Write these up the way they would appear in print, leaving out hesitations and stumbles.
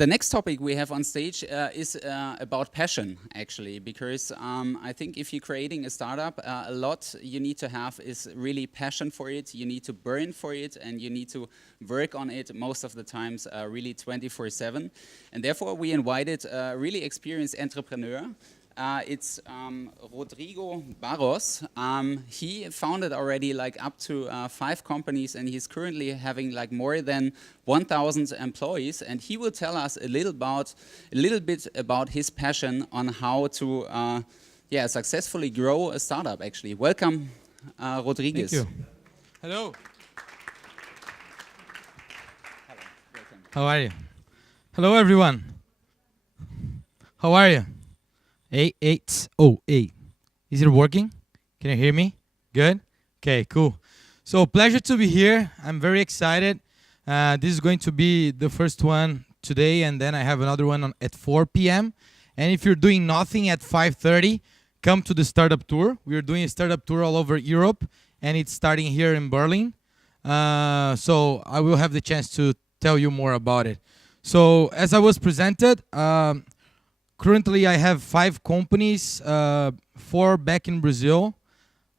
The next topic we have on stage is about passion, actually, because I think if you're creating a startup, a lot you need to have is really passion for it. You need to burn for it, and you need to work on it most of the times, really 24/7. And therefore, we invited a really experienced entrepreneur. It's Rodrigo Barros. He founded already like up to 5 companies, and he's currently having like more than 1,000 employees. And he will tell us a little bit about his passion on how to, successfully grow a startup. Actually, welcome, Rodriguez. Thank you. Hello. How are you? Hello, everyone. How are you? 8808. Is it working? Can you hear me? Good? Okay, cool. So pleasure to be here. I'm very excited. This is going to be the first one today, and then I have another one at 4 p.m. And if you're doing nothing at 5:30, come to the startup tour. We are doing a startup tour all over Europe, and it's starting here in Berlin. So I will have the chance to tell you more about it. So as I was presented, currently, I have 5 companies, 4 back in Brazil,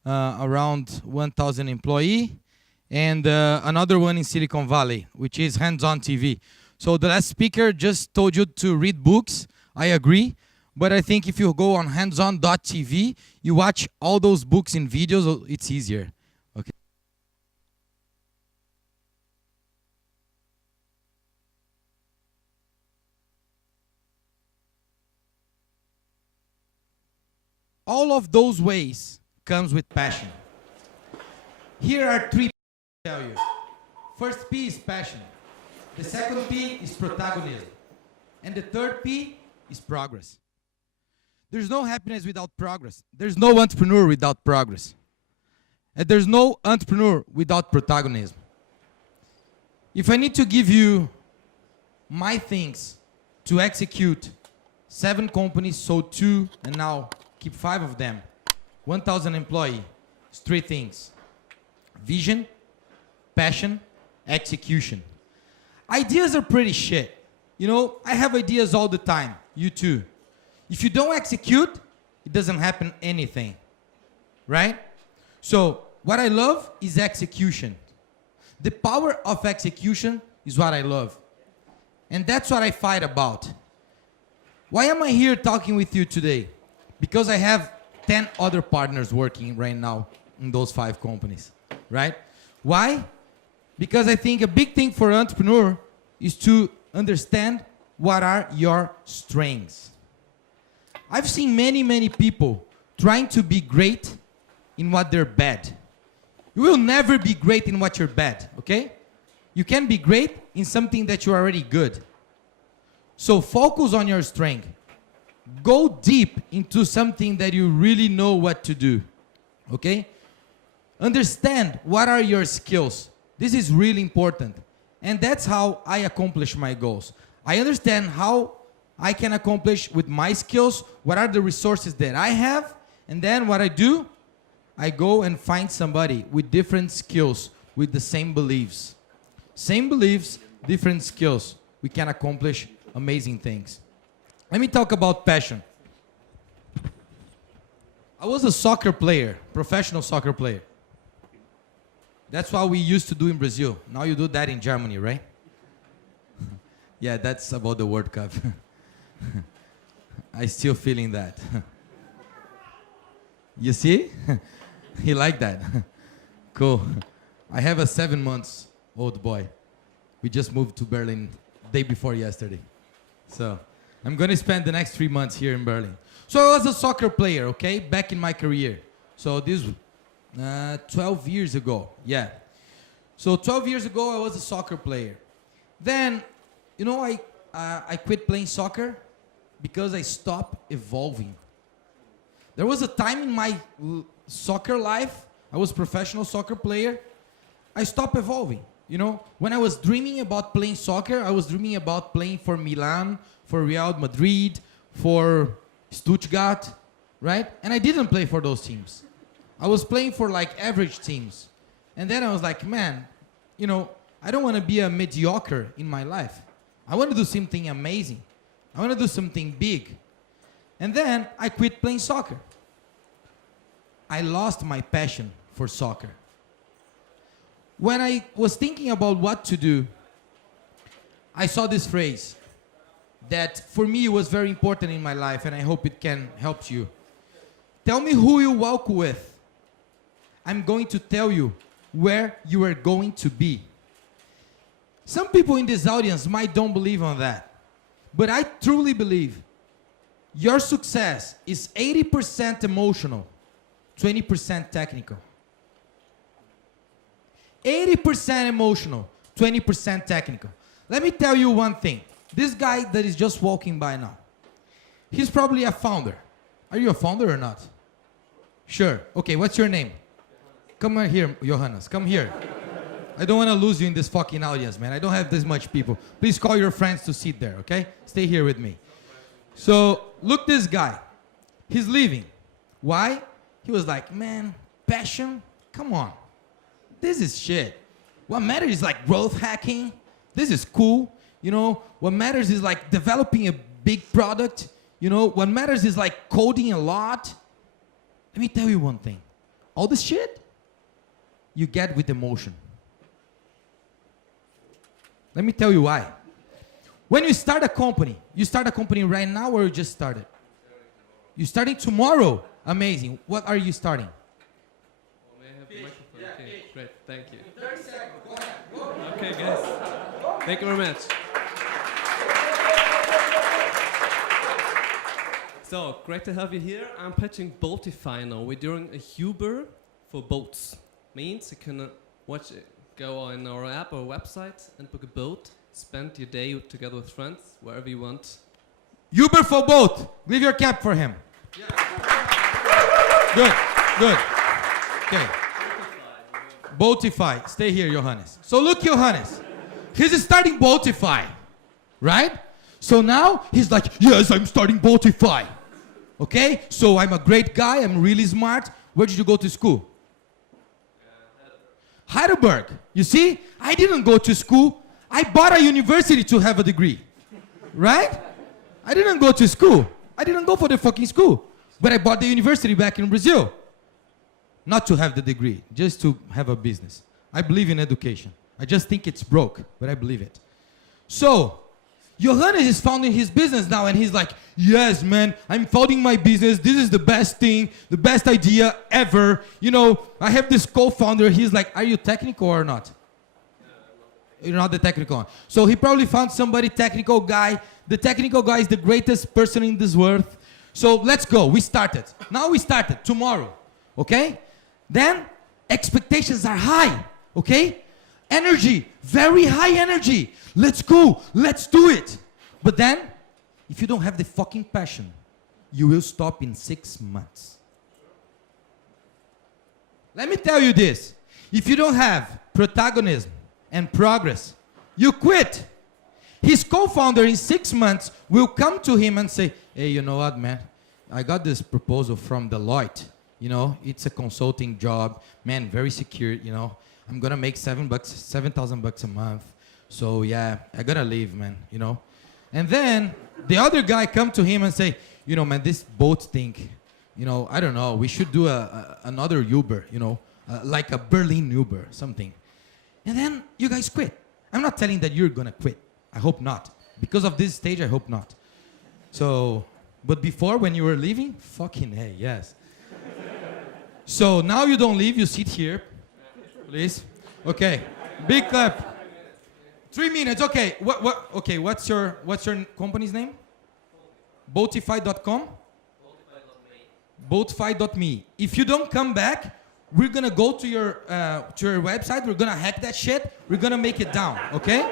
around 1,000 employees, and another one in Silicon Valley, which is HandsOn TV. So the last speaker just told you to read books. I agree, but I think if you go on HandsOn.tv, you watch all those books in videos, it's easier. Okay. All of those ways comes with passion. Here are 3 to tell you. First P is passion. The second P is protagonism. And the third P is progress. There's no happiness without progress. There's no entrepreneur without progress. And there's no entrepreneur without protagonism. If I need to give you my things to execute 7 companies, sold 2, and now keep 5 of them, 1,000 employees, it's 3 things: vision, passion, execution. Ideas are pretty shit. You know, I have ideas all the time. You too. If you don't execute, it doesn't happen anything, right? So what I love is execution. The power of execution is what I love. And that's what I fight about. Why am I here talking with you today? Because I have 10 other partners working right now in those 5 companies, right? Why? Because I think a big thing for an entrepreneur is to understand what are your strengths. I've seen many people trying to be great in what they're bad. You will never be great in what you're bad, okay? You can be great in something that you're already good. So focus on your strength. Go deep into something that you really know what to do, okay? Understand what are your skills. This is really important. And that's how I accomplish my goals. I understand how I can accomplish with my skills, what are the resources that I have, and then what I do, I go and find somebody with different skills, with the same beliefs. Same beliefs, different skills. We can accomplish amazing things. Let me talk about passion. I was a soccer player, professional soccer player. That's what we used to do in Brazil. Now you do that in Germany, right? Yeah, that's about the World Cup. I still feeling that. You see? He like that. Cool. I have a 7-month-old boy. We just moved to Berlin day before yesterday. So I'm going to spend the next 3 months here in Berlin. So I was a soccer player, okay, back in my career. So this 12 years ago, yeah. So 12 years ago, I was a soccer player. Then, you know, I quit playing soccer because I stopped evolving. There was a time in my soccer life, I was a professional soccer player, I stopped evolving. You know, when I was dreaming about playing soccer, I was dreaming about playing for Milan, for Real Madrid, for Stuttgart, right? And I didn't play for those teams. I was playing for like average teams. And then I was like, man, you know, I don't want to be a mediocre in my life. I want to do something amazing. I want to do something big. And then I quit playing soccer. I lost my passion for soccer. When I was thinking about what to do, I saw this phrase that for me was very important in my life, and I hope it can help you. Tell me who you walk with. I'm going to tell you where you are going to be. Some people in this audience might don't believe on that, but I truly believe your success is 80% emotional, 20% technical. 80% emotional, 20% technical. Let me tell you one thing. This guy that is just walking by now, he's probably a founder. Are you a founder or not? Sure. Okay, what's your name? Come on here, Johannes. Come here. I don't want to lose you in this fucking audience, man. I don't have this much people. Please call your friends to sit there, okay? Stay here with me. So, look this guy. He's leaving. Why? He was like, man, passion? Come on. This is shit. What matters is like growth hacking. This is cool. You know, what matters is like developing a big product. You know, what matters is like coding a lot. Let me tell you one thing. All this shit, you get with emotion. Let me tell you why. When you start a company right now or you just started? You're starting tomorrow. Amazing. What are you starting? Oh, may I have the microphone? Yeah, okay, great. Thank you. 30 seconds. Go ahead. Go. Okay, guys. Thank you very much. So, great to have you here. I'm pitching Boatify now. We're doing a Uber for boats. Means you can go on our app or website and book a boat. Spend your day together with friends, wherever you want. Uber for boat. Leave your cap for him. Yeah. Good, good. Okay. Boatify. Stay here, Johannes. So look, Johannes. He's starting Boatify, right? So now he's like, yes, I'm starting Boatify. Okay? So I'm a great guy. I'm really smart. Where did you go to school? Heidelberg. You see? I didn't go to school. I bought a university to have a degree. Right? I didn't go to school. I didn't go for the fucking school. But I bought the university back in Brazil. Not to have the degree, just to have a business. I believe in education. I just think it's broke, but I believe it. So, Johannes is founding his business now, and he's like, yes, man, I'm founding my business. This is the best thing, the best idea ever. You know, I have this co-founder. He's like, are you technical or not? You're not the technical one. So he probably found somebody technical guy. The technical guy is the greatest person in this world. So let's go. We started. Now we started. Tomorrow. Okay? Then expectations are high. Okay? Energy. Very high energy. Let's go. Let's do it. But then, if you don't have the fucking passion, you will stop in 6 months. Let me tell you this. If you don't have protagonism and progress, you quit. His co-founder in 6 months will come to him and say, hey, you know what, man? I got this proposal from Deloitte. You know, it's a consulting job. Man, very secure, you know. I'm going to make $7,000 a month. So, yeah, I got to leave, man, you know. And then the other guy come to him and say, you know, man, this boat thing, you know, I don't know. We should do another Uber, you know, like a Berlin Uber, something. And then you guys quit. I'm not telling that you're going to quit. I hope not. Because of this stage, I hope not. So, but before, when you were leaving, fucking hey, yes. So now you don't leave, you sit here. Please. Okay. Big clap. 3 minutes. Okay. Okay, what's your company's name? Boatify.com? Boatify.me. If you don't come back, we're gonna go to your website. We're gonna hack that shit. We're gonna make it down. Okay?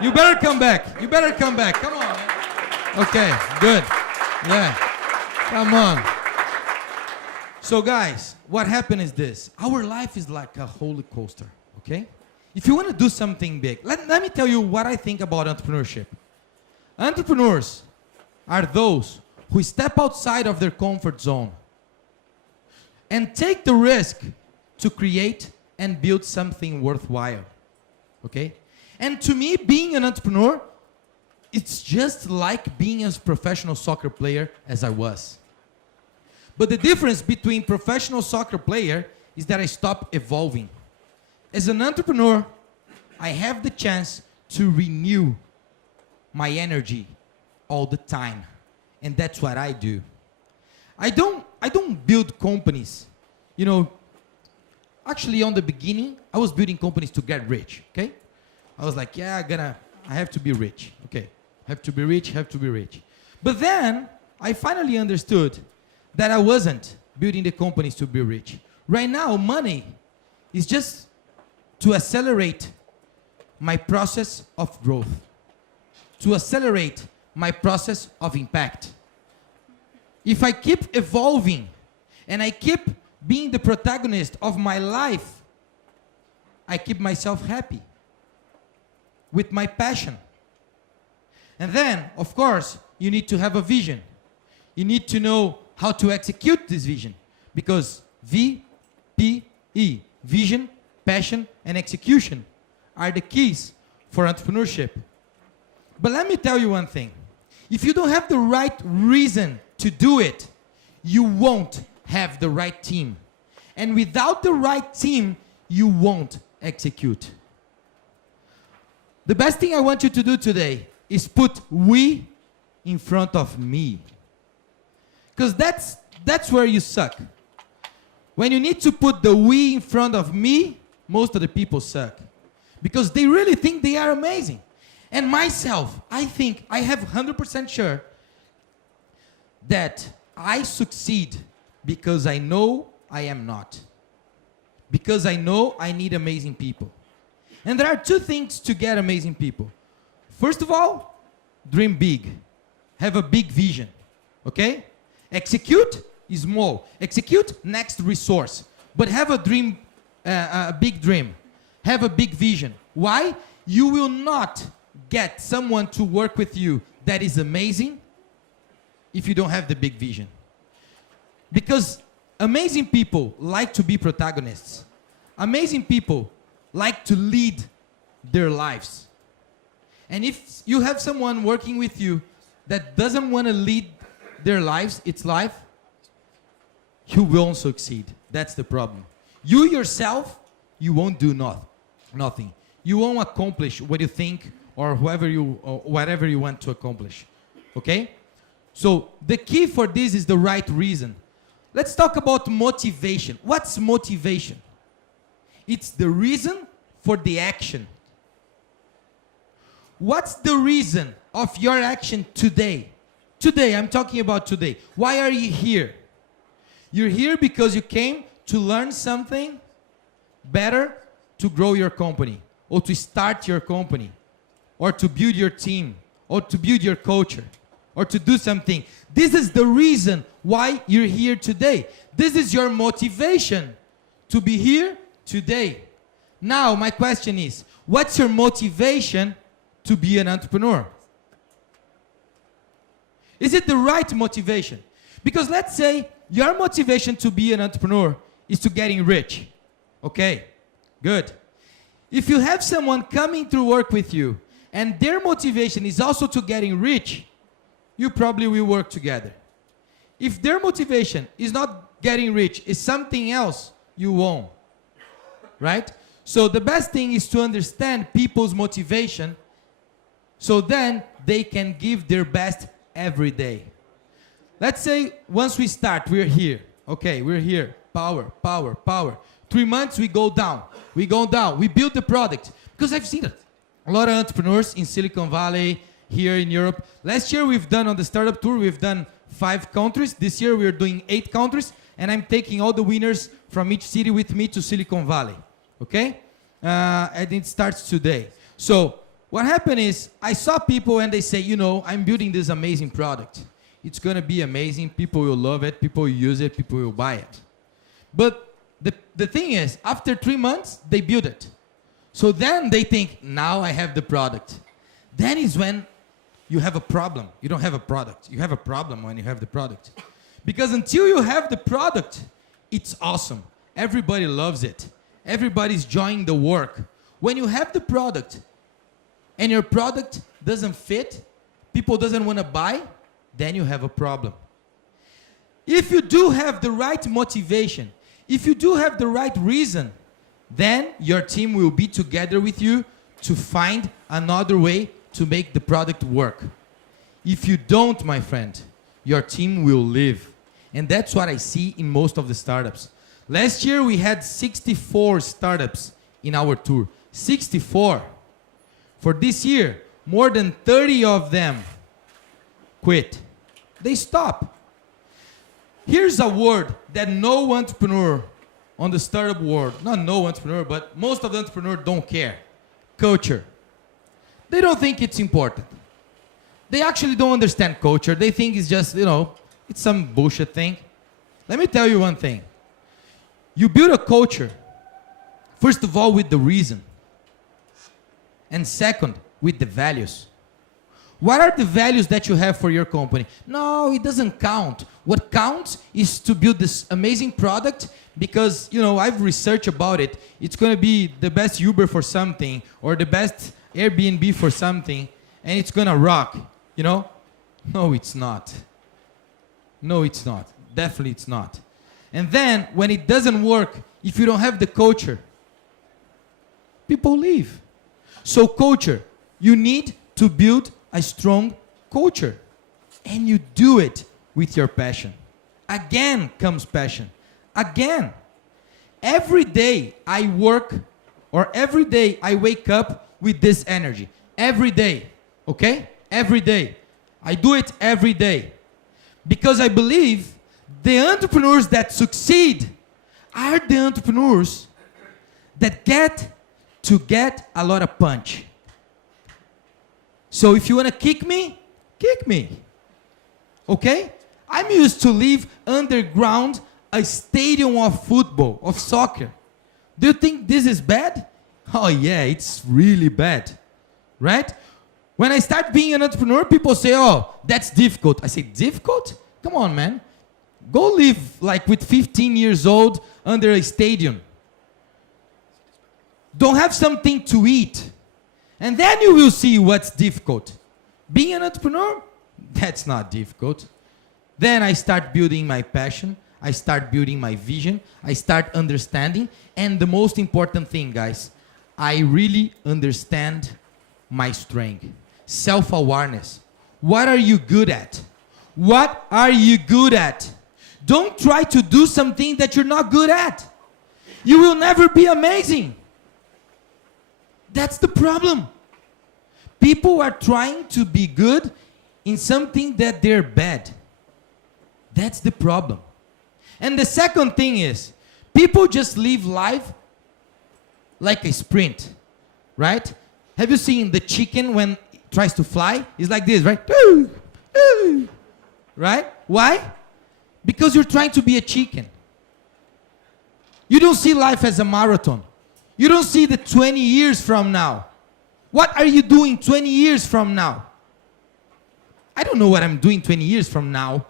You better come back. You better come back. Come on, man. Okay. Good. Yeah. Come on. So guys, what happened is this. Our life is like a roller coaster. Okay? If you want to do something big, let me tell you what I think about entrepreneurship. Entrepreneurs are those who step outside of their comfort zone and take the risk to create and build something worthwhile. Okay? And to me, being an entrepreneur it's just like being a professional soccer player as I was. But the difference between professional soccer player is that I stopped evolving. As an entrepreneur, I have the chance to renew my energy all the time. And that's what I do. I don't build companies. You know, actually on the beginning, I was building companies to get rich, okay? I was like, yeah, I have to be rich, okay? Have to be rich. But then, I finally understood that I wasn't building the companies to be rich. Right now, money is just to accelerate my process of growth, to accelerate my process of impact. If I keep evolving and I keep being the protagonist of my life, I keep myself happy with my passion. And then, of course, you need to have a vision. You need to know how to execute this vision, because VPE, vision, passion, and execution are the keys for entrepreneurship. But let me tell you one thing. If you don't have the right reason to do it, you won't have the right team. And without the right team, you won't execute. The best thing I want you to do today is put we in front of me. Because that's where you suck. When you need to put the we in front of me, most of the people suck. Because they really think they are amazing. And myself, I think, I have 100% sure that I succeed because I know I am not. Because I know I need amazing people. And there are two things to get amazing people. First of all, dream big. Have a big vision. Okay? Execute is small. Execute next resource. But have a dream, a big dream. Have a big vision. Why? You will not get someone to work with you that is amazing if you don't have the big vision. Because amazing people like to be protagonists. Amazing people like to lead their lives. And if you have someone working with you that doesn't want to lead their lives, its life, you won't succeed. That's the problem. You yourself, you won't do nothing. You won't accomplish what you think or whatever you want to accomplish. Okay? So the key for this is the right reason. Let's talk about motivation. What's motivation? It's the reason for the action. What's the reason of your action today? Today, I'm talking about today. Why are you here? You're here because you came to learn something better to grow your company, or to start your company, or to build your team, or to build your culture, or to do something. This is the reason why you're here today. This is your motivation to be here today. Now, my question is, what's your motivation to be an entrepreneur? Is it the right motivation? Because let's say your motivation to be an entrepreneur is to getting rich. Okay, good. If you have someone coming to work with you and their motivation is also to getting rich, you probably will work together. If their motivation is not getting rich, is something else, you won't. Right? So the best thing is to understand people's motivation, so then they can give their best every day. Let's say once we start, we're here. Okay, we're here. Power, power, power. 3 months, we go down. We go down. We build the product. Because I've seen it. A lot of entrepreneurs in Silicon Valley, here in Europe. Last year, we've done on the startup tour, we've done 5 countries. This year, we're doing 8 countries. And I'm taking all the winners from each city with me to Silicon Valley. Okay? And it starts today. So what happened is, I saw people and they say, you know, I'm building this amazing product. It's going to be amazing. People will love it. People will use it. People will buy it. But the thing is, after 3 months, they build it. So then they think, now I have the product. Then is when you have a problem. You don't have a product. You have a problem when you have the product. Because until you have the product, it's awesome. Everybody loves it. Everybody's enjoying the work. When you have the product and your product doesn't fit, people doesn't want to buy, then you have a problem. If you do have the right motivation, if you do have the right reason, then your team will be together with you to find another way to make the product work. If you don't, my friend, your team will leave. And that's what I see in most of the startups. Last year we had 64 startups in our tour. 64. For this year, more than 30 of them quit. They stop. Here's a word that no entrepreneur on the startup world, not no entrepreneur, but most of the entrepreneurs don't care. Culture. They don't think it's important. They actually don't understand culture. They think it's just, it's some bullshit thing. Let me tell you one thing. You build a culture, first of all, with the reason. And second, with the values. What are the values that you have for your company? No, it doesn't count. What counts is to build this amazing product because, I've researched about it. It's going to be the best Uber for something or the best Airbnb for something, and it's going to rock, No, it's not. No, it's not. Definitely it's not. And then, when it doesn't work, if you don't have the culture, people leave. So culture, you need to build a strong culture. And you do it with your passion. Again comes passion. Again. Every day I work, or every day I wake up with this energy. Every day. Okay? Every day. I do it every day. Because I believe the entrepreneurs that succeed are the entrepreneurs that get a lot of punch. So if you want to kick me, kick me. Okay? I'm used to live underground a stadium of football, of soccer. Do you think this is bad? Oh yeah, it's really bad. Right? When I start being an entrepreneur, people say, oh, that's difficult. I say, difficult? Come on, man. Go live like with 15 years old under a stadium. Don't have something to eat. And then you will see what's difficult. Being an entrepreneur, that's not difficult. Then I start building my passion. I start building my vision. I start understanding. And the most important thing, guys, I really understand my strength. Self-awareness. What are you good at? What are you good at? Don't try to do something that you're not good at. You will never be amazing. That's the problem. People are trying to be good in something that they're bad. That's the problem. And the second thing is, people just live life like a sprint, right? Have you seen the chicken when it tries to fly? It's like this, right? Right? Why? Because you're trying to be a chicken. You don't see life as a marathon. You don't see the 20 years from now. What are you doing 20 years from now? I don't know what I'm doing 20 years from now.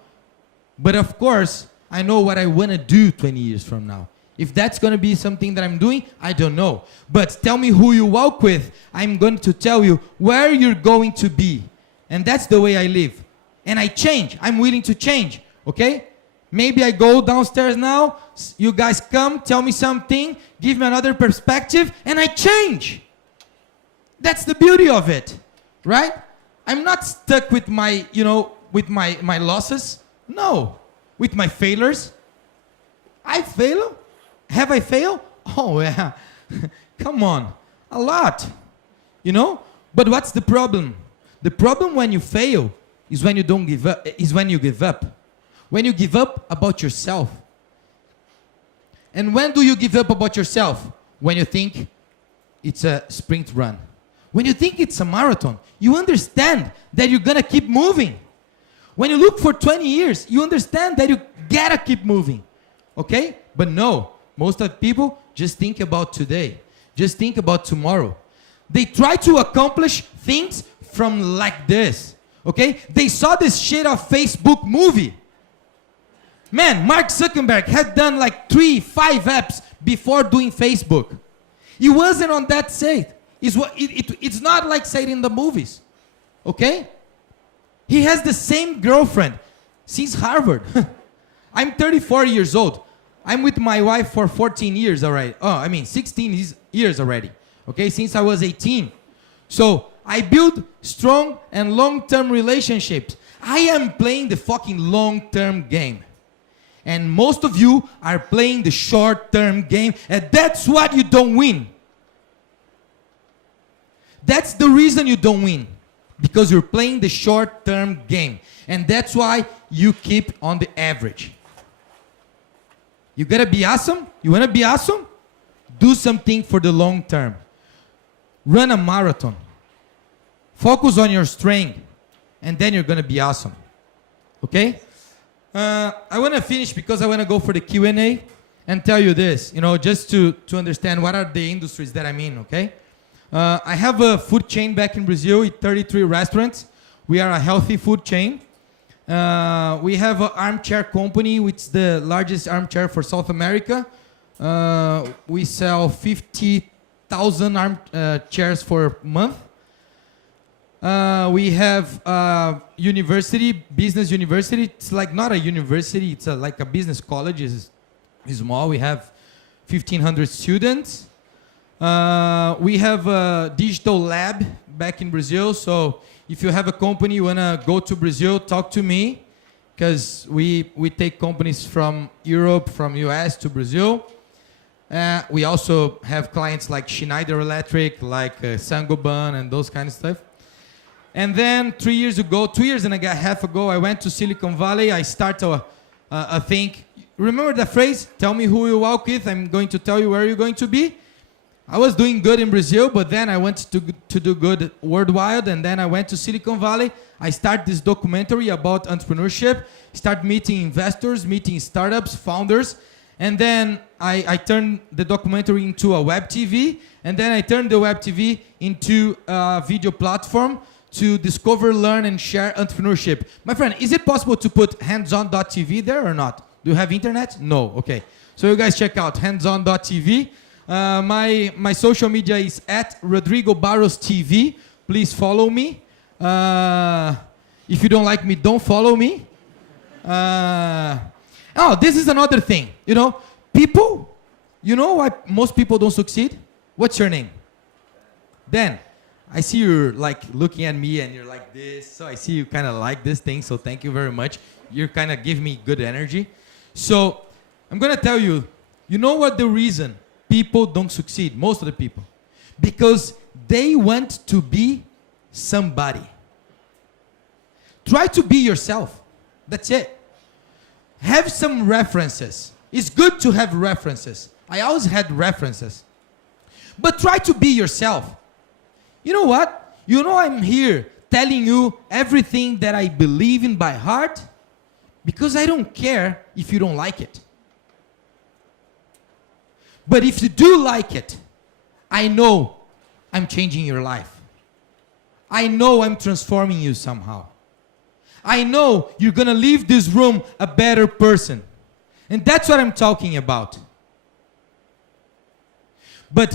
But of course, I know what I want to do 20 years from now. If that's going to be something that I'm doing, I don't know. But tell me who you walk with. I'm going to tell you where you're going to be. And that's the way I live. And I change. I'm willing to change. Okay? Maybe I go downstairs now. You guys come, tell me something, give me another perspective, and I change. That's the beauty of it. Right? I'm not stuck with my, with my losses. No. With my failures. I fail? Have I failed? Oh, yeah. Come on. A lot. But what's the problem? The problem when you fail is when you don't give up, is when you give up. When you give up about yourself. And when do you give up about yourself? When you think it's a sprint run. When you think it's a marathon, you understand that you're going to keep moving. When you look for 20 years, you understand that you gotta keep moving. Okay? But no, most of the people just think about today. Just think about tomorrow. They try to accomplish things from like this. Okay? They saw this shit of Facebook movie. Man, Mark Zuckerberg had done like 3-5 apps before doing Facebook. He wasn't on that site. It's not like said in the movies. Okay? He has the same girlfriend since Harvard. I'm 34 years old. I'm with my wife for 14 years already. 16 years already. Okay, since I was 18. So I build strong and long-term relationships. I am playing the fucking long-term game. And most of you are playing the short-term game, and that's what you don't win. That's the reason you don't win. Because you're playing the short-term game. And that's why you keep on the average. You gotta be awesome? You wanna be awesome? Do something for the long term. Run a marathon. Focus on your strength. And then you're gonna be awesome. Okay? I wanna finish because I wanna go for the Q&A and tell you this, just to understand what are the industries that I'm in, okay? I have a food chain back in Brazil with 33 restaurants. We are a healthy food chain. We have an armchair company, which is the largest armchair for South America. We sell 50,000 chairs per month. We have university, business university. It's like not a university, it's like a business college. It's small. We have 1,500 students. We have a digital lab back in Brazil. So if you have a company, you want to go to Brazil, talk to me. Because we take companies from Europe, from US to Brazil. We also have clients like Schneider Electric, like Saint-Gobain and those kind of stuff. And then 2 years and a half ago, I went to Silicon Valley. I started a thing. Remember the phrase, tell me who you walk with, I'm going to tell you where you're going to be? I was doing good in Brazil, but then I went to do good worldwide, and then I went to Silicon Valley. I started this documentary about entrepreneurship, start meeting investors, meeting startups, founders, and then I turned the documentary into a web TV, and then I turned the web TV into a video platform to discover, learn, and share entrepreneurship. My friend, is it possible to put HandsOn.tv there or not? Do you have internet? No, okay. So you guys check out HandsOn.tv. My social media is at Rodrigo Barros TV. Please follow me. If you don't like me, don't follow me. This is another thing. People, why most people don't succeed? What's your name? Dan. I see you're like looking at me and you're like this. So I see you kind of like this thing. So thank you very much. You kind of give me good energy. So I'm going to tell you, you know what the reason people don't succeed, most of the people? Because they want to be somebody. Try to be yourself. That's it. Have some references. It's good to have references. I always had references. But try to be yourself. You know what? I'm here telling you everything that I believe in by heart because I don't care if you don't like it. But if you do like it, I know I'm changing your life. I know I'm transforming you somehow. I know you're gonna leave this room a better person. And that's what I'm talking about. But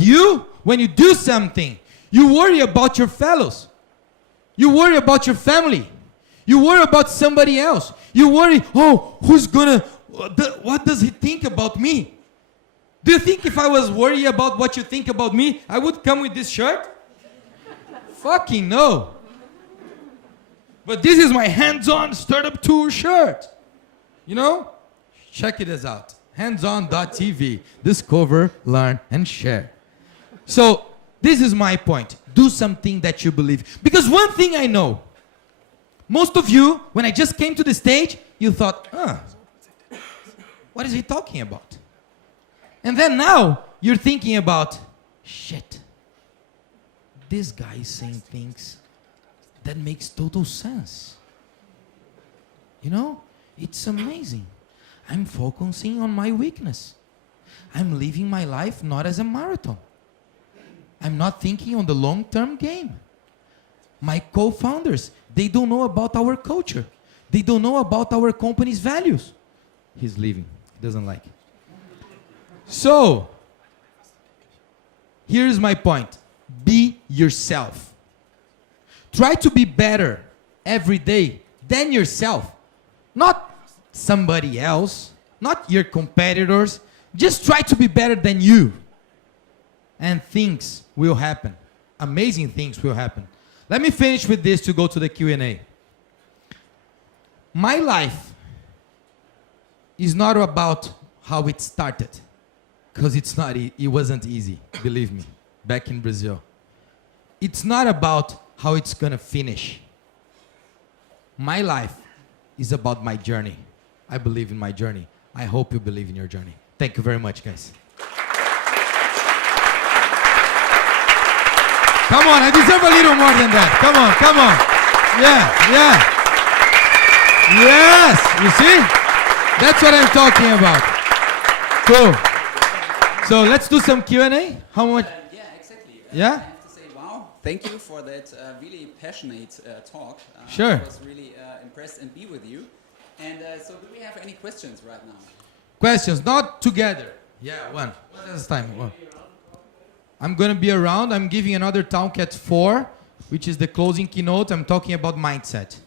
when you do something, you worry about your fellows. You worry about your family. You worry about somebody else. You worry, what does he think about me? Do you think if I was worried about what you think about me, I would come with this shirt? Fucking no. But this is my hands-on startup tour shirt. Check it out. HandsOn.tv. Discover, learn, and share. So, this is my point. Do something that you believe. Because one thing I know, most of you, when I just came to the stage, you thought, what is he talking about? And then now, you're thinking about, shit, this guy is saying things that makes total sense. It's amazing. I'm focusing on my weakness. I'm living my life not as a marathon. I'm not thinking on the long-term game. My co-founders, they don't know about our culture. They don't know about our company's values. He's leaving. He doesn't like it. So, here's my point. Be yourself. Try to be better every day than yourself. Not somebody else, not your competitors. Just try to be better than you. And things will happen. Amazing things will happen. Let me finish with this to go to the Q&A. My life is not about how it started. Because it wasn't easy, believe me, back in Brazil. It's not about how it's gonna finish. My life is about my journey. I believe in my journey. I hope you believe in your journey. Thank you very much, guys. Come on, I deserve a little more than that. Come on, come on. Yeah. Yes, you see? That's what I'm talking about. Cool. So let's do some Q&A. How much? Yeah, exactly. Yeah? I have to say, wow, thank you for that really passionate talk. Sure. I was really impressed and be with you. And so do we have any questions right now? Questions, not together. Yeah, one. One at a time. One. I'm going to be around. I'm giving another talk at 4, which is the closing keynote. I'm talking about mindset.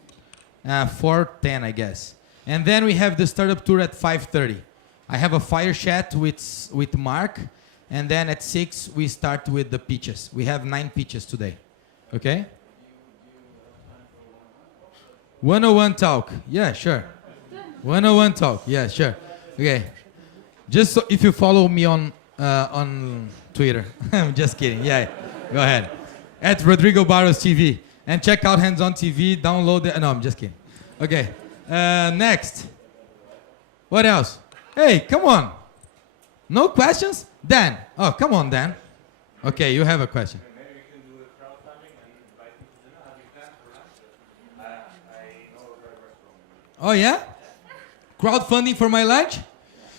4:10, I guess. And then we have the startup tour at 5:30. I have a fire chat with Mark. And then at 6, we start with the pitches. We have 9 pitches today. Okay? 101 talk. Yeah, sure. 101 talk. Yeah, sure. Okay. Just so if you follow me on Twitter. I'm just kidding. Yeah. Go ahead. At Rodrigo Barros TV. And check out HandsOn TV. Download it. No, I'm just kidding. Okay. Next. What else? Hey, come on. No questions? Dan. Oh, come on, Dan. Okay, you have a question. Maybe we can do the crowdfunding and invite me to dinner. Have you planned for lunch? I know a great restaurant. Oh, yeah? Crowdfunding for my lunch?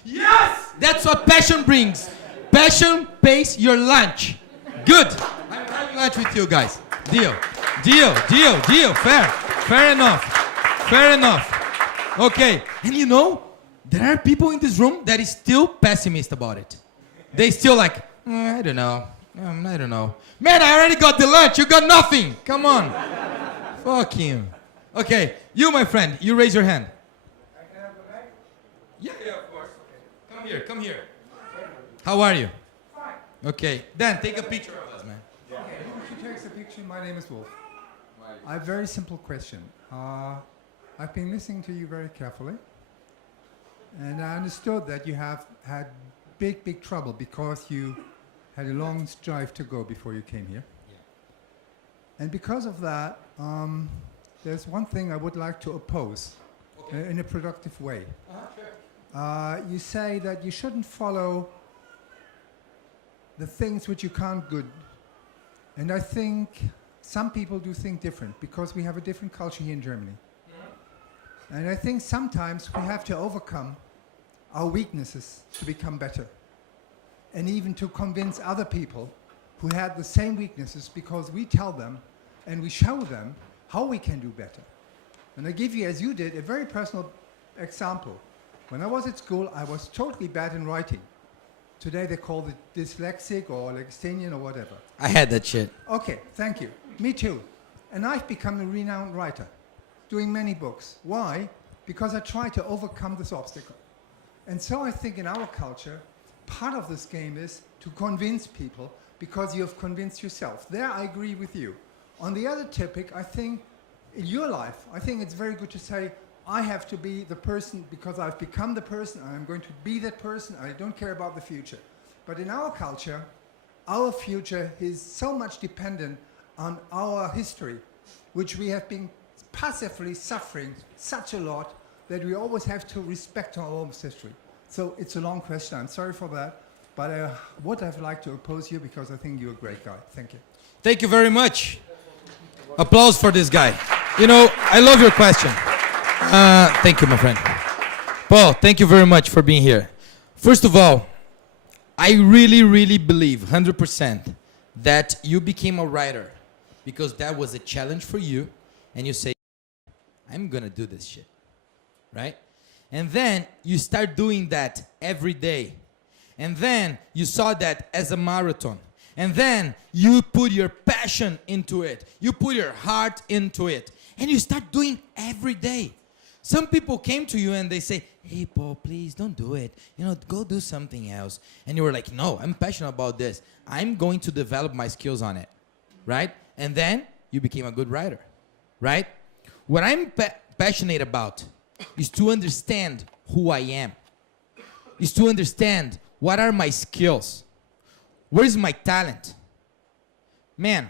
Yes! That's what passion brings. Passion pays your lunch. Good. I'm having lunch with you guys. Deal. Fair enough. Okay. And you know, there are people in this room that is still pessimist about it. They still like, I don't know. Man, I already got the lunch. You got nothing. Come on. Fuck him. Okay. You, my friend, you raise your hand. Yeah, of course. Okay. Come here. How are you? Fine. Okay. Dan, take a picture of us, man. Okay, who takes a picture? My name is Wolf. I have a very simple question. I've been listening to you very carefully, and I understood that you have had big trouble because you had a long drive to go before you came here. Yeah. And because of that, there's one thing I would like to oppose in a productive way. Sure. You say that you shouldn't follow the things which you can't good. And I think some people do think different because we have a different culture here in Germany. Mm-hmm. And I think sometimes we have to overcome our weaknesses to become better. And even to convince other people who had the same weaknesses because we tell them and we show them how we can do better. And I give you, as you did, a very personal example. When I was at school, I was totally bad in writing. Today they call it dyslexic or legasthenian or whatever. I had that shit. Okay, thank you. Me too. And I've become a renowned writer, doing many books. Why? Because I try to overcome this obstacle. And so I think in our culture, part of this game is to convince people because you have convinced yourself. There I agree with you. On the other topic, I think in your life, I think it's very good to say, I have to be the person because I've become the person, I'm going to be that person, I don't care about the future. But in our culture, our future is so much dependent on our history, which we have been passively suffering such a lot that we always have to respect our own history. So it's a long question, I'm sorry for that, but I would have liked to oppose you because I think you're a great guy. Thank you. Thank you very much. Applause for this guy. You know, I love your question. Thank you, my friend. Paul, thank you very much for being here. First of all, I really believe 100% that you became a writer because that was a challenge for you and you say, I'm gonna do this shit, right? And then you start doing that every day. And then you saw that as a marathon. And then you put your passion into it. You put your heart into it. And you start doing every day. Some people came to you and they say, hey, Paul, please don't do it. You know, go do something else. And you were like, no, I'm passionate about this. I'm going to develop my skills on it, right? And then you became a good writer, right? What I'm passionate about is to understand who I am, is to understand what are my skills, where's my talent. Man,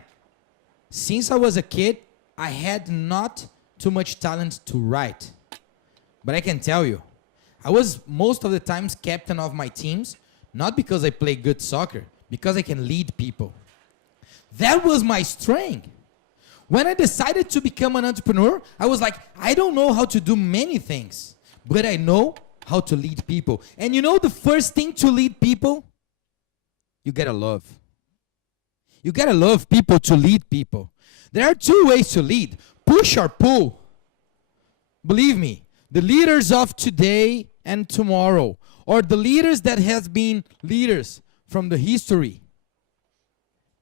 since I was a kid, I had not too much talent to write. But I can tell you, I was most of the times captain of my teams, not because I play good soccer, because I can lead people. That was my strength. When I decided to become an entrepreneur, I was like, I don't know how to do many things, but I know how to lead people. And you know the first thing to lead people? You gotta love. You gotta love people to lead people. There are two ways to lead, push or pull. Believe me, the leaders of today and tomorrow, or the leaders that has been leaders from the history,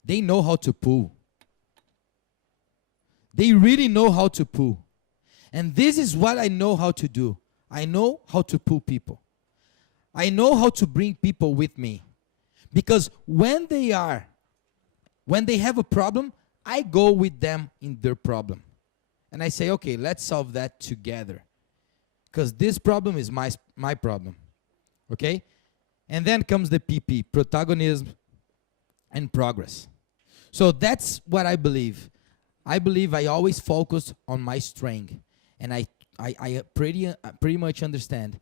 they know how to pull. They really know how to pull. And this is what I know how to do. I know how to pull people. I know how to bring people with me. Because when they have a problem, I go with them in their problem. And I say, okay, let's solve that together. Because this problem is my problem. Okay? And then comes the PP, protagonism and progress. So that's what I believe. I believe I always focus on my strength. And I pretty much understand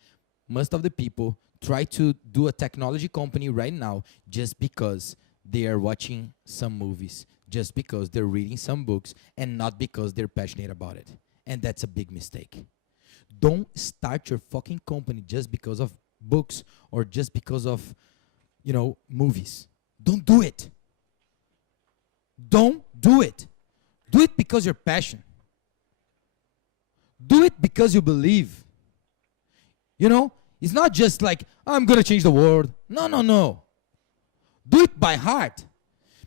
most of the people try to do a technology company right now just because they are watching some movies, just because they're reading some books, and not because they're passionate about it. And that's a big mistake. Don't start your fucking company just because of books or just because of, movies. Don't do it. Don't do it. Do it because you're passionate. Do it because you believe. It's not just like, I'm going to change the world. No. Do it by heart.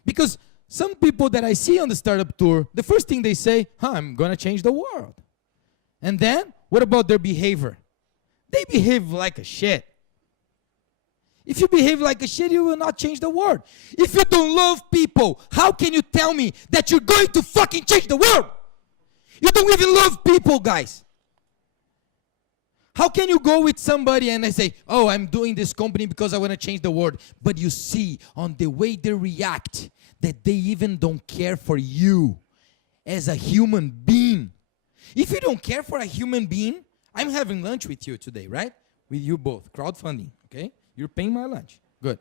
Because some people that I see on the startup tour, the first thing they say, I'm going to change the world. And then, what about their behavior? They behave like a shit. If you behave like a shit, you will not change the world. If you don't love people, how can you tell me that you're going to fucking change the world? You don't even love people, guys. How can you go with somebody and they say, oh, I'm doing this company because I want to change the world. But you see on the way they react that they even don't care for you as a human being. If you don't care for a human being, I'm having lunch with you today, right? With you both, crowdfunding, okay? You're paying my lunch, good.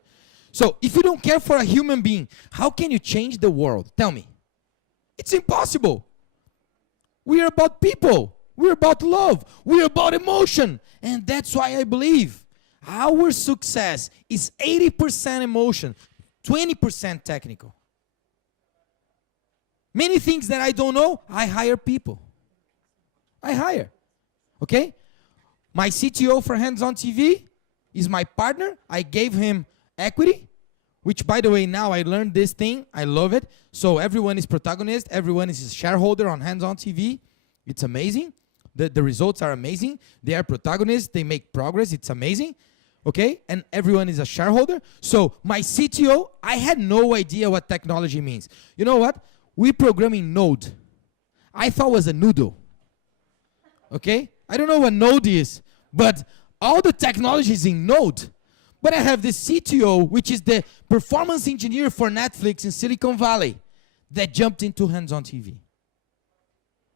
So if you don't care for a human being, how can you change the world? Tell me. It's impossible. We are about people. We're about love. We're about emotion. And that's why I believe our success is 80% emotion, 20% technical. Many things that I don't know, I hire people. I hire. Okay? My CTO for HandsOn TV is my partner. I gave him equity, which, by the way, now I learned this thing. I love it. So everyone is protagonist. Everyone is a shareholder on HandsOn TV. It's amazing. The results are amazing. They are protagonists. They make progress. It's amazing. Okay? And everyone is a shareholder. So my CTO, I had no idea what technology means. You know what? We program in Node. I thought it was a noodle. Okay? I don't know what Node is, but all the technology is in Node. But I have the CTO, which is the performance engineer for Netflix in Silicon Valley, that jumped into HandsOn TV.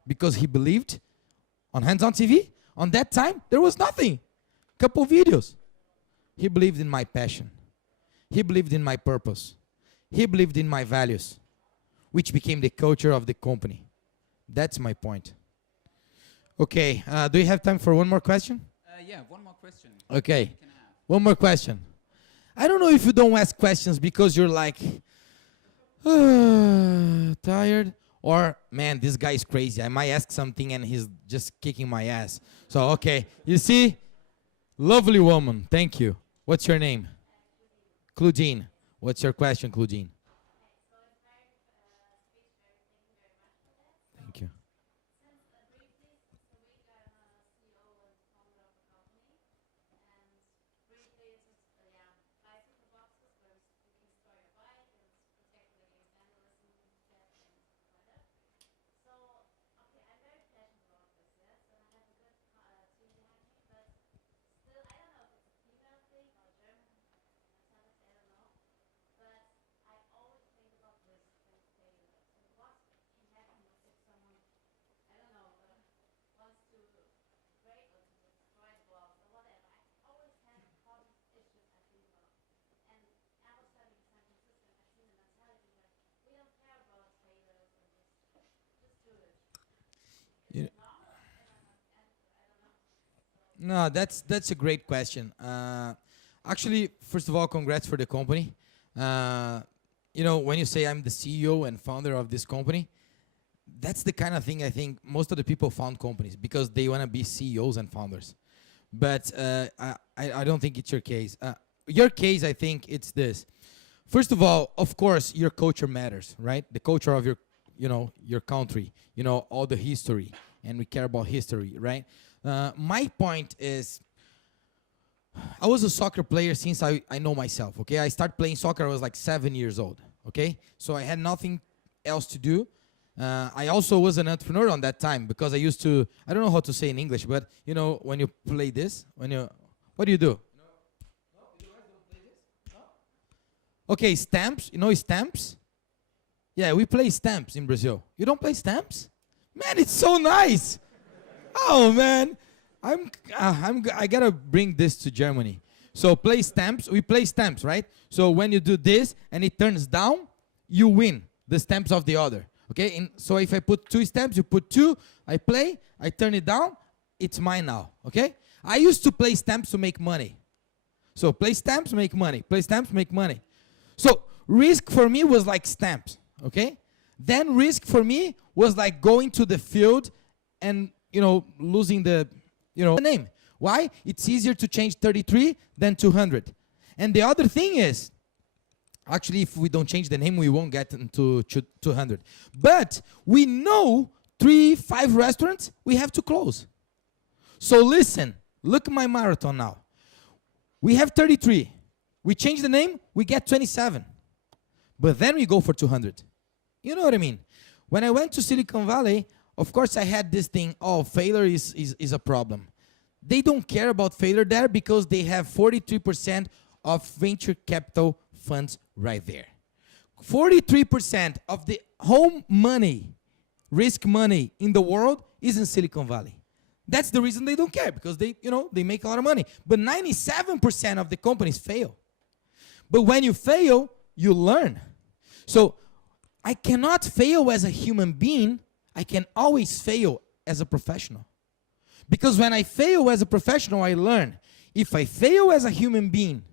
Because he believed on HandsOn TV, on that time, there was nothing. Couple videos. He believed in my passion. He believed in my purpose. He believed in my values, which became the culture of the company. That's my point. Okay, do you have time for one more question? Yeah, one more question. Okay, one more question. I don't know if you don't ask questions because you're like, tired, or, man, this guy is crazy. I might ask something and he's just kicking my ass. So, okay, you see? Lovely woman, thank you. What's your name? Claudine. What's your question, Claudine? Thank you. No, that's a great question. Actually, first of all, congrats for the company. You know, when you say I'm the CEO and founder of this company, that's the kind of thing I think most of the people found companies because they want to be CEOs and founders. But I don't think it's your case. Your case, I think it's this. First of all, of course, your culture matters, right? The culture of your, you know, your country, you know, all the history, and we care about history, right? My point is, I was a soccer player since I know myself, okay? I started playing soccer, I was like 7 years old, okay? So I had nothing else to do. I also was an entrepreneur on that time because I used to, I don't know how to say in English, but you know, when you play this, when you, what do you do? Okay, stamps, you know stamps? Yeah, we play stamps in Brazil. You don't play stamps? Man, it's so nice. Oh man, I gotta bring this to Germany. So play stamps, we play stamps, right? So when you do this and it turns down, you win the stamps of the other. Okay, and so if I put 2 stamps, you put 2, I play, I turn it down, it's mine now, okay? I used to play stamps to make money. So play stamps, make money, play stamps, make money. So risk for me was like stamps, okay? Then risk for me was like going to the field and, you know, losing the, you know, the name. Why? It's easier to change 33 than 200. And the other thing is, actually, if we don't change the name, we won't get into 200. But we know 3-5 restaurants we have to close. So listen, look at my marathon now. We have 33. We change the name, we get 27. But then we go for 200. You know what I mean? When I went to Silicon Valley, of course I had this thing, oh, failure is a problem. They don't care about failure there because they have 43% of venture capital funds right there. 43% of the home money, risk money in the world is in Silicon Valley. That's the reason they don't care, because they, you know, they make a lot of money. But 97% of the companies fail. But when you fail, you learn. So I cannot fail as a human being. I can always fail as a professional. Because when I fail as a professional, I learn. If I fail as a human being,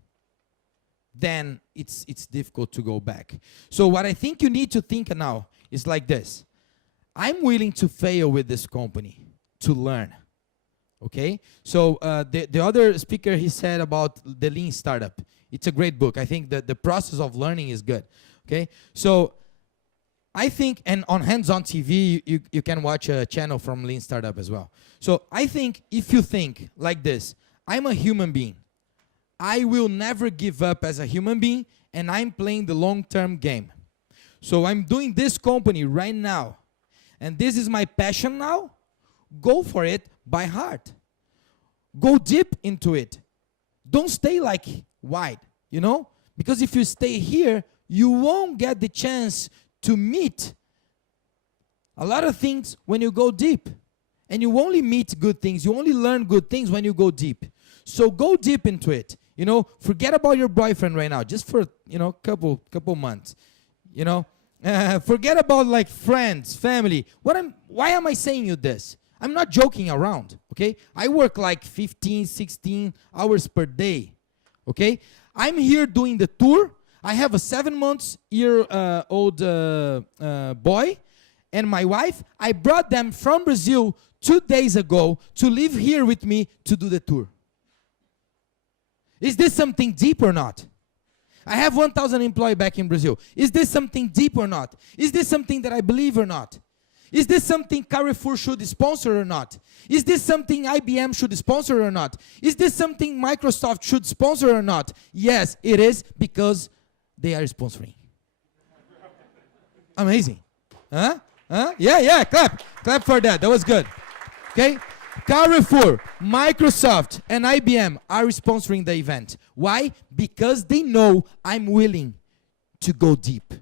then it's difficult to go back. So what I think you need to think now is like this. I'm willing to fail with this company to learn. Okay? So the other speaker, he said about the Lean Startup. It's a great book. I think that the process of learning is good. Okay? So I think, and on HandsOn TV, you can watch a channel from Lean Startup as well. So I think if you think like this, I'm a human being. I will never give up as a human being, and I'm playing the long-term game. So I'm doing this company right now, and this is my passion now. Go for it by heart. Go deep into it. Don't stay like wide, you know? Because if you stay here, you won't get the chance to meet a lot of things when you go deep. And you only meet good things. You only learn good things when you go deep. So go deep into it. You know, forget about your boyfriend right now, just for, you know, couple months. You know, forget about like friends, family. Why am I saying you this? I'm not joking around, okay? I work like 15, 16 hours per day, okay? I'm here doing the tour. I have a 7-month-old boy and my wife. I brought them from Brazil 2 days ago to live here with me to do the tour. Is this something deep or not? I have 1,000 employees back in Brazil. Is this something deep or not? Is this something that I believe or not? Is this something Carrefour should sponsor or not? Is this something IBM should sponsor or not? Is this something Microsoft should sponsor or not? Yes, it is, because they are sponsoring. Amazing. Huh? Huh? Yeah, clap. Clap for that. That was good. Okay? Carrefour, Microsoft, and IBM are sponsoring the event. Why? Because they know I'm willing to go deep.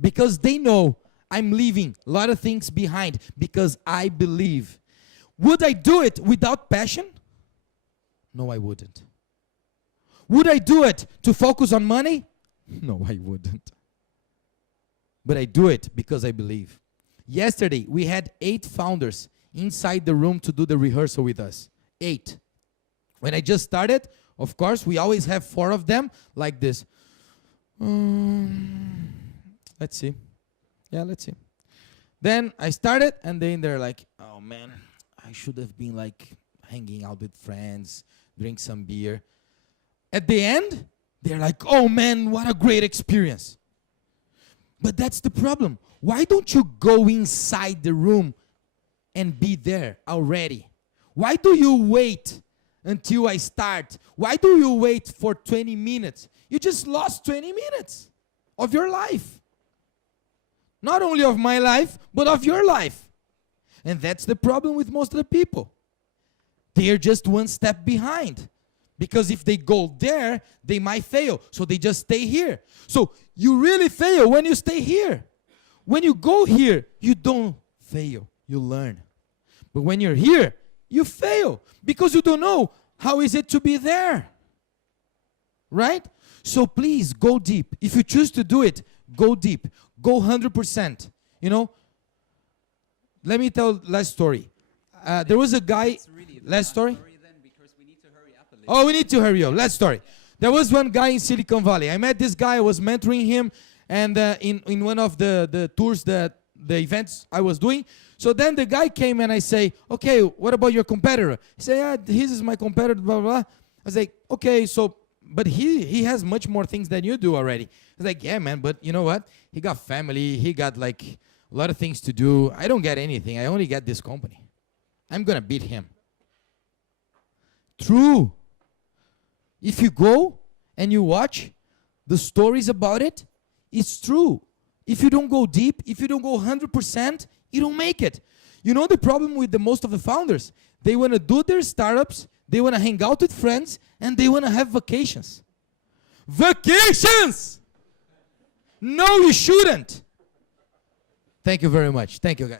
Because they know I'm leaving a lot of things behind, because I believe. Would I do it without passion? No, I wouldn't. Would I do it to focus on money? No, I wouldn't. But I do it because I believe. Yesterday, we had 8 founders inside the room to do the rehearsal with us. 8. When I just started, of course, we always have 4 of them like this. Let's see. Yeah, let's see. Then I started, and then they're like, oh man, I should have been like hanging out with friends, drink some beer. At the end, they're like, oh man, what a great experience. But that's the problem. Why don't you go inside the room and be there already? Why do you wait until I start? Why do you wait for 20 minutes? You just lost 20 minutes of your life. Not only of my life, but of your life. And that's the problem with most of the people. They're just one step behind. Because if they go there, they might fail. So they just stay here. So you really fail when you stay here. When you go here, you don't fail. You learn. But when you're here, you fail. Because you don't know how is it to be there. Right? So please go deep. If you choose to do it, go deep. Go 100%. You know? Let me tell last story. There was a guy... Last story? Oh, we need to hurry up. Last story. There was one guy in Silicon Valley. I met this guy. I was mentoring him, and in one of the tours, the events I was doing. So then the guy came and I say, okay, what about your competitor? He said, yeah, this is my competitor, blah, blah, blah. I was like, okay, so, but he has much more things than you do already. I was like, yeah, man, but you know what? He got family. He got like a lot of things to do. I don't get anything. I only get this company. I'm going to beat him. True. If you go and you watch the stories about it, it's true. If you don't go deep, if you don't go 100%, you don't make it. You know the problem with the most of the founders? They want to do their startups, they want to hang out with friends, and they want to have vacations. Vacations! No, you shouldn't. Thank you very much. Thank you, guys.